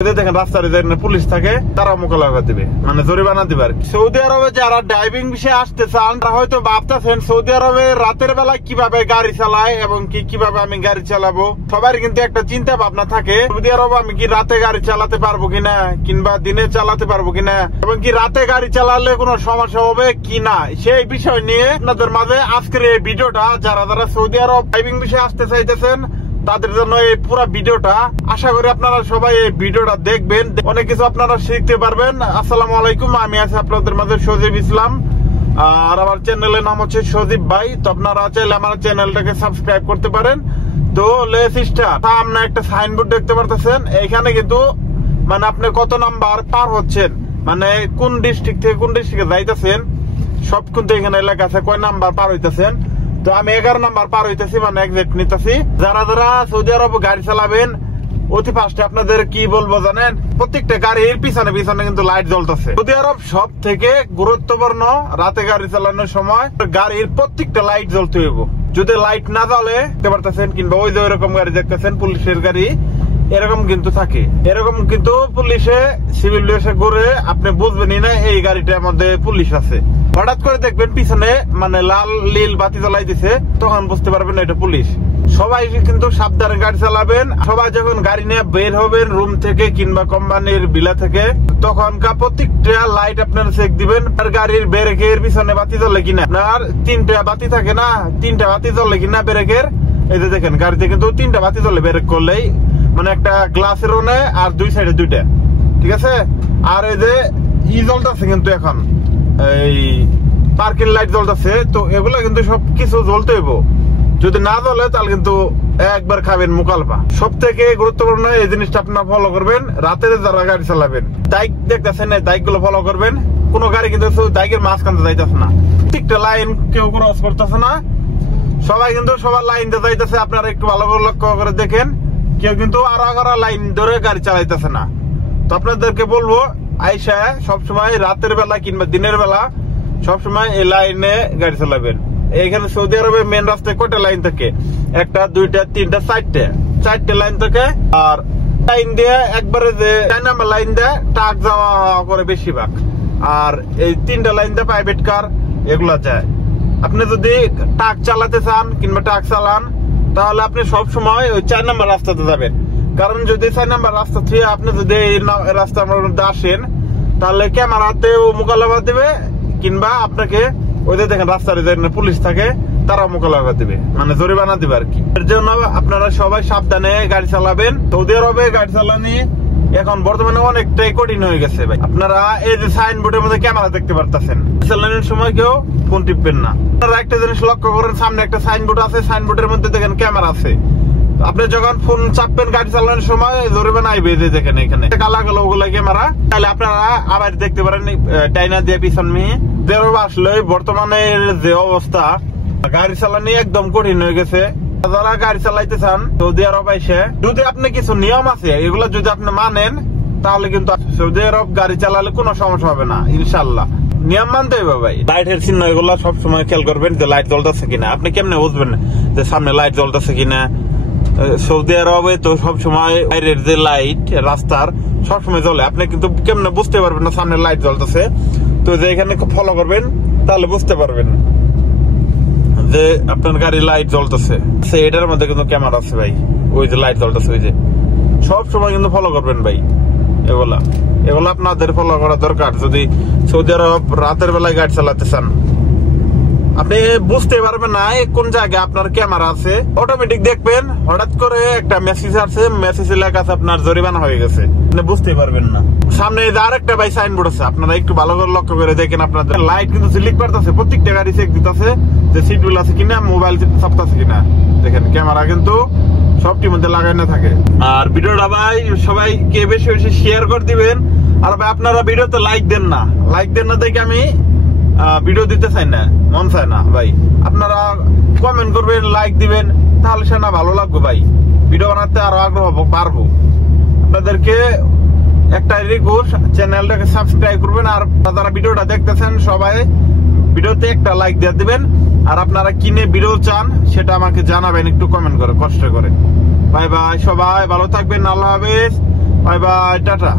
দেখেন রাস্তার পুলিশ থাকে, তারা মোকাবিলা দিবে, মানে জরিমানা দিবে আর কি। সৌদি আরবে যারা ড্রাইভিং বিষয়ে আসতে চান তারা হয়তো ভাবতেছেন সৌদি আরবে রাতের বেলা কিভাবে গাড়ি চালায় এবং কিভাবে আমি গাড়ি চালাবো। সবার কিন্তু একটা চিন্তা ভাবনা থাকে, সৌদি আরবে আমি কি রাতে গাড়ি চালাতে পারবো কিনা, কিংবা দিনে চালাতে পারবো কিনা, এবং কি রাতে গাড়ি চালালে কোনো সমস্যা হবে কিনা, সেই বিষয় নিয়ে আপনাদের মাঝে আজকের এই ভিডিওটা। যারা যারা সৌদি আরব ড্রাইভিং বিষয়ে আসতে চাইতেছেন তাদের জন্য এই পুরো ভিডিওটা। আশা করি আপনারা সবাই এই ভিডিওটা দেখবেন, অনেক কিছু আপনারা শিখতে পারবেন। আসসালামু আলাইকুম, আমি আছি আপনাদের মাঝে সজীব ইসলাম, আর আমার চ্যানেলের নাম হচ্ছে সজীব ভাই। তো আপনারা চাইলে আমার চ্যানেলটাকে সাবস্ক্রাইব করতে পারেন। তো সামনে একটা সাইনবোর্ড দেখতে পারতেছেন, এখানে কিন্তু মানে আপনি কত নাম্বার পার হচ্ছেন, মানে কোন ডিস্ট্রিক্ট থেকে কোন ডিস্ট্রিক্টে যাইতেছেন সব কিন্তু এখানে লেখা আছে, কয় নাম্বার পার হইতেছেন। তো আমি 11 নাম্বার পার হইতেছি, মানে এক্সাক্ট নিতেছি। যারা যারা সৌদি আরব গাড়ি চালাবেন অতি ফাস্টে আপনাদের কি বলবো জানেন, প্রত্যেকটা গাড়ির পিছনে পিছনে কিন্তু লাইট জ্বলতেছে। সৌদি আরব সব থেকে গুরুত্বপূর্ণ রাতে গাড়ি চালানোর সময় গাড়ির প্রত্যেকটা লাইট জ্বলতে হইব। যদি লাইট না জ্বলে দেখতে পারতেছেন, কিংবা ওই যে ওইরকম গাড়ি দেখতেছেন পুলিশের গাড়ি এরকম কিন্তু থাকে, এরকম কিন্তু পুলিশে সিভিল ড্রেসে ঘুরে আপনি বুঝবেনই না এই গাড়িটার মধ্যে পুলিশ আছে। হঠাৎ করে দেখবেন পিছনে মানে লাল নীল বাতি জ্বলাই দিছে, তখন বুঝতে পারবেন এটা পুলিশ। সবাই কিন্তু সাবধানে গাড়ি চালাবেন। সবাই যখন গাড়ি নিয়ে বের হবেন রুম থেকে কিংবা কোম্পানির বিলা থেকে, তখন প্রত্যেকটা লাইট আপনারা চেক দিবেন। আর গাড়ির ব্রেকের পিছনে বাতি জ্বলে কিনা, আপনার 3টা বাতি থাকে না, 3টা বাতি জ্বলে কিনা ব্রেকের। এই যে দেখেন গাড়িতে কিন্তু 3টা বাতি জ্বলে ব্রেক করলেই, মানে একটা গ্লাসের ওনে আর দুই সাইডে 2টা, ঠিক আছে। আর এই যে জ্বলতেছে কিন্তু এখন এই পার্কিং লাইট জ্বলতেছে, তো এগুলো কিন্তু সবকিছু জ্বলতে হইব। যদি না জ্বলে তাহলে কিন্তু একবার খাবেন মুকালপা। সব থেকে গুরুত্বপূর্ণ এই জিনিসটা আপনারা ফলো করবেন রাতের যারা গাড়ি চালাবেন। দায়িক দেখতেছেন, এই দায়িক গুলো ফলো করবেন। কোন গাড়ি কিন্তু দায়িকের মাঝখানে যাইতেছে না, প্রত্যেকটা লাইন কেউ ক্রস করতেছে না, সবাই কিন্তু সবার লাইন দিয়ে যাইতেছে। আপনারা একটু ভালো করে লক্ষ্য করে দেখেন, কেউ কিন্তু আড়া লাইন ধরে গাড়ি চালাইতেছে না। তো আপনাদেরকে বলবো আইসা সবসময় রাতের বেলা কিংবা দিনের বেলা সবসময় এই লাইনে গাড়ি চালাবেন। এখানে সৌদি আরবে মেন রাস্তায় কয়টা লাইন থাকে? 1টা 2টা 3টা 4টে লাইন থাকে। আর লাইন দিয়ে একবারে যে 4 নাম্বার লাইন দিয়ে ট্রাক যাওয়া করে বেশিরভাগ, আর এই 3টা লাইন দিয়ে প্রাইভেট কার এগুলা যায়। আপনি যদি ট্রাক চালাতে চান কিংবা ট্রাক চালান তাহলে আপনি সবসময় ওই 4 নাম্বার রাস্তাতে যাবেন। কারণ যদি 4 নাম্বার রাস্তা থেকে আপনি যদি এই রাস্তার মধ্যে আসেন তাহলে ক্যামেরাতেও মোকাবিলা দিবে, কিংবা আপনাকে ওই যে দেখেন রাস্তার পুলিশ থাকে, তারা মোকাবিলা দিবে, মানে জরিমানা দিবে আর কি। এর জন্য আপনারা সবাই সাবধানে গাড়ি চালাবেন। সৌদি আরবে গাড়ি চালানি এখন বর্তমানে অনেকটাই কঠিন হয়ে গেছে ভাই। আপনারা এই যে সাইনবোর্ডের মধ্যে ক্যামেরা দেখতে পারতেছেন, চালানোর সময় কেউ ফোন টিপবেন না। আপনারা একটা জিনিস লক্ষ্য করেন, সামনে একটা সাইনবোর্ড আছে, সাইনবোর্ডের মধ্যে দেখেন ক্যামেরা আছে। আপনি যখন ফোন চাপবেন গাড়ি চালানোর সময় জরিমানা আইবে, যে দেখেন এখানে কালা কালো ওগুলো ক্যামেরা। তাহলে আপনারা আবার দেখতে পারেন ডাইনা দিয়ে পিছন মেয়ে আসলে বর্তমানে যে অবস্থা, গাড়ি চালানি একদম কঠিন হয়ে গেছে। যারা গাড়ি চালাইতে চান সৌদি আরব এসে, যদি আপনি কিছু নিয়ম আছে এগুলো যদি আপনি মানেন তাহলে কিন্তু সৌদি আরব গাড়ি চালালে কোনো সমস্যা হবে না ইনশাল্লাহ। নিয়ম মানতে হবে ভাই। লাইটের চিহ্ন এগুলো সবসময় খেয়াল করবেন যে লাইট জ্বলতেছে কিনা। আপনি কেমনে বুঝবেন যে সামনে লাইট জ্বলতেছে কিনা? সৌদি আরবে তো সবসময় বাইরের যে লাইট রাস্তার সবসময় জ্বলে, আপনি কিন্তু কেমনে বুঝতে পারবেন না সামনে লাইট জ্বলতেছে। তো যে এখানে ফলো করবেন তাহলে বুঝতে পারবেন যে আপনার গাড়ি লাইট জ্বলতেছে। এটার মধ্যে কিন্তু ক্যামেরা আছে ভাই, ওই যে লাইট জ্বলতেছে ওই যে, সব সময় কিন্তু ফলো করবেন ভাই। এগুলা আপনাদের ফলো করা দরকার যদি সৌদি আরব রাতের বেলায় গাড়ি চালাতে চান। আপনি বুঝতে পারবেন না কোন জায়গায় আপনার ক্যামেরা আছে, অটোমেটিক দেখবেন হঠাৎ করে একটা মেসেজ আছে, মেসেজ লেখা আছে আপনার জরিমানা হয়ে গেছে, আপনি বুঝতে পারবেন না। সামনে আরেকটা ভাই সাইনবোর্ড আছে, আপনারা একটু ভালো করে লক্ষ্য করে দেখেন। আপনাদের লাইট কিন্তু সিলিক করতেছে, প্রত্যেকটা গাড়ি চেক দিতেছে যে সিট বেল্ট আছে কিনা, মোবাইল চাপতেছে কিনা। দেখেন ক্যামেরা কিন্তু সবটির মধ্যে লাগানো থাকে। আর ভিডিওটা ভাই সবাইকে বেশি বেশি শেয়ার করে দিবেন। আর ভাই আপনারা ভিডিওতে লাইক দেন না দেখে আমি ভিডিও দিতে চাই না, মন চায় না ভাই। আপনারা কমেন্ট করবেন, লাইক দিবেন, তাহলে সে না ভালো লাগবে ভাই, ভিডিও বানাতে আরো আগ্রহ পারবো। আপনাদেরকে একটা রিকোয়েস্ট, চ্যানেলটাকে সাবস্ক্রাইব করবেন। আর যারা ভিডিওটা দেখতেছেন সবাই ভিডিওতে একটা লাইক দিয়ে দিবেন। আর আপনারা কিনে ভিডিও চান সেটা আমাকে জানাবেন একটু কমেন্ট করে, কষ্ট করে। বাই বাই, সবাই ভালো থাকবেন, আল্লাহ হাফেজ। Bye bye, tata.